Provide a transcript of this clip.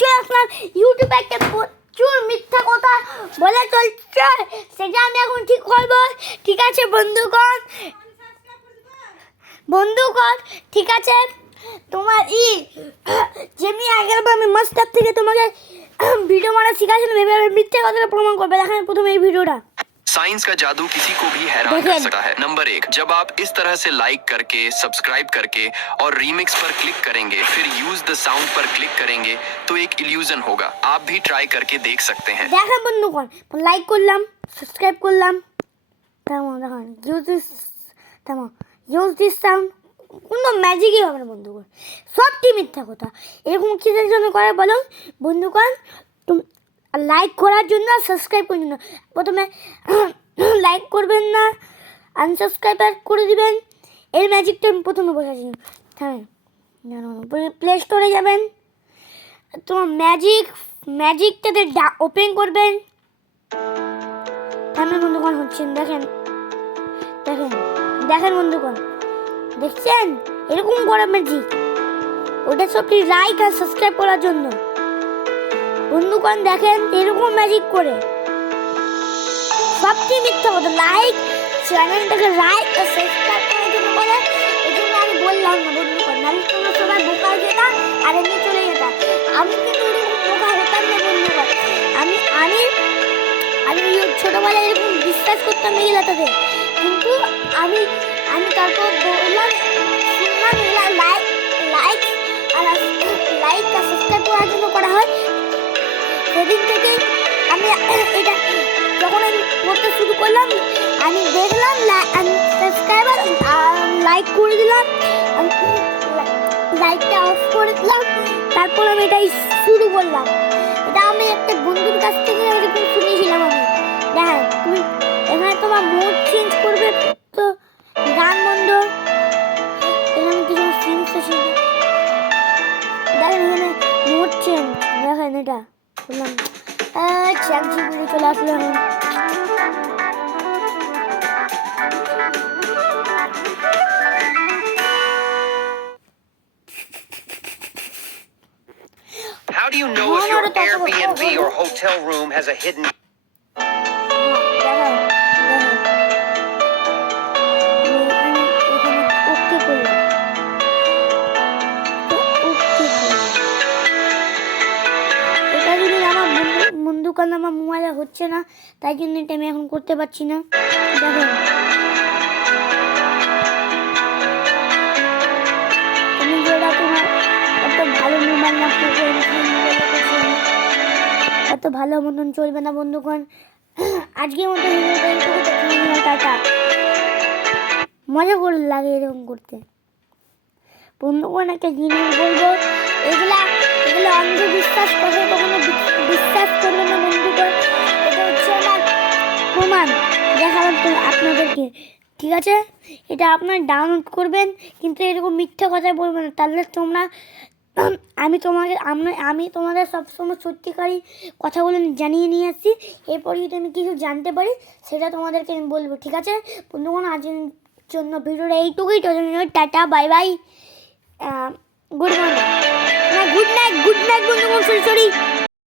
চলে আসলাম ইউটিউবে একটা প্রচুর মিথ্যা কথা বলে চলছে, সেটা আমি এখন ঠিক করবো। ঠিক আছে বন্ধুগণ, ঠিক আছে। তোমার যেমনি আগের বার আমি মাস্টার থেকে তোমাকে ভিডিও বানা শিখাচ্ছিলাম, এভাবে মিথ্যা কথাটা প্রমাণ করবে। দেখেন প্রথমে এই ভিডিওটা। साइंस का जादू किसी को भी हैरान कर सकता है। नंबर 1, जब आप इस तरह से लाइक करके, सब्सक्राइब करके और रीमिक्स पर क्लिक करेंगे, फिर यूज द साउंड पर क्लिक करेंगे, तो एक इल्यूजन होगा। आप भी ट्राई करके देख सकते हैं। দেখেন বন্ধুগণ, লাইক করলাম, সাবস্ক্রাইব করলাম, দেখেন ইউজ দিস সাউন্ড, কোনো ম্যাজিকই হবে না বন্ধুগণ, সবটি মিথ্যা কথা। এরকম কিসের জন্য করে বলো বন্ধুগণ? লাইক করার জন্য, সাবস্ক্রাইব করার জন্য। প্রথমে লাইক করবেন না, আনসাবস্ক্রাইব করে দিবেন। এই ম্যাজিকটা আমি প্রথমে বসাচ্ছি। হ্যাঁ, প্লে স্টোরে যাবেন, তোমার ম্যাজিকটাতে ওপেন করবেন। কেমন বন্ধুগণ হচ্ছেন দেখেন বন্ধুগণ, দেখছেন এরকম করে ম্যাজিক। ওটা সবটি লাইক আর সাবস্ক্রাইব করার জন্য বন্ধুগণ। দেখেন এরকম ম্যাজিক করে, সবটি মিথ্যা কথা। লাইক চ্যানেলটাকে লাইক আর সাবস্ক্রাইব করার জন্য বলে, এই জন্য আমি বললাম না বন্ধুগণ, নাহলে তোমরা সবাই বোকা যেতাম আর এমনি চলে যেতাম। আমি কিন্তু ওরকম বোকা হতাম না বন্ধুগণ। আমি ছোটবেলায় এরকম বিশ্বাস করতাম এগুলাটাতে, কিন্তু আমি তারপর বললাম, শুনলাম এগুলা লাইক আর সাবস্ক্রাইব করার জন্য করা হয়। সেদিন থেকে আমি এটা যখন আমি করতে শুরু করলাম, আমি দেখলাম সাবস্ক্রাইবার লাইক করে দিলাম, লাইকটা অফ করে দিলাম, তারপর আমি এটাই শুরু করলাম। এটা আমি একটা বন্ধুর কাছ থেকে এরকম শুনেছিলাম আমি। দেখেন তুমি এখানে তোমার মুড চেঞ্জ করবে, তো গান বন্ধ, এখানে কিছু সিনস আছে, দেখেন এখানে মুড চেঞ্জ। দেখেন এটা বললাম, চ্যাট জিপিটি চলে আসলো এখন। How do you know if your Airbnb or hotel room has a hidden বন্ধুগণ আমার মোবাইলে হচ্ছে না, তাই জন্য এটা আমি এখন করতে পারছি না। দেখেন তুমি যেটা তোমার এত ভালো মোবাইল না, এত ভালো মতন চলবে না বন্ধুগণ। আজকের মতো টাটা। মজা করে লাগে এরকম করতে বন্ধুগণ। একটা জিনিস বলবো, এগুলা অন্ধবিশ্বাস করে কখনো বিশ্বাস করবে না বন্ধুগণ। এটা হচ্ছে আমার প্রমাণ দেখালাম তো আপনাদেরকে, ঠিক আছে? এটা আপনারা ডাউনলোড করবেন, কিন্তু এরকম মিথ্যা কথা বলবেন না, তাহলে তোমরা আমি তোমাদের সবসময় সত্যিকারই কথাগুলো জানিয়ে নিয়ে আসছি। এরপর যদি আমি কিছু জানতে পারি সেটা তোমাদেরকে আমি বলবো, ঠিক আছে বন্ধুগণ? আজকের জন্য ভিডিওটা এইটুকুই। Tata, bye bye, good morning, good night বন্ধুগণ, সরি।